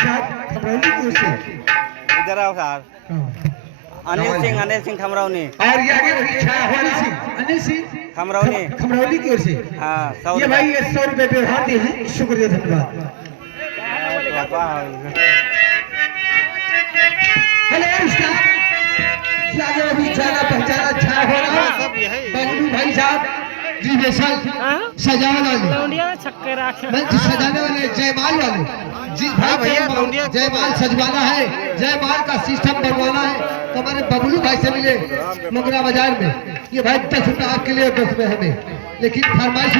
साहब खमरौली की ओर से। इधर आओ सर। अनिल सिंह खमरौनी। और ये आगे वही छाया हुआ अनिल सिंह खमरौली की ओर से। हाँ, ये भाई 100 रुपए व्यवहार दिए हैं, शुक्रिया धन्यवाद। हेलो स्टाफ, आगे अभी जाना पहचाना छाया हो रहा है बबलू भाई साहब जी बेसल सजाने वाले मंच सजाने वाले जयमाल वाले जी भाई जयमाल सजवाना है, जयमाल का सिस्टम बनवाना है तो हमारे बबलू भाई से मिले मोगरा बाजार में। ये भाई 10 रुपए आपके लिए 10 रुपए हमें, लेकिन फरमाइश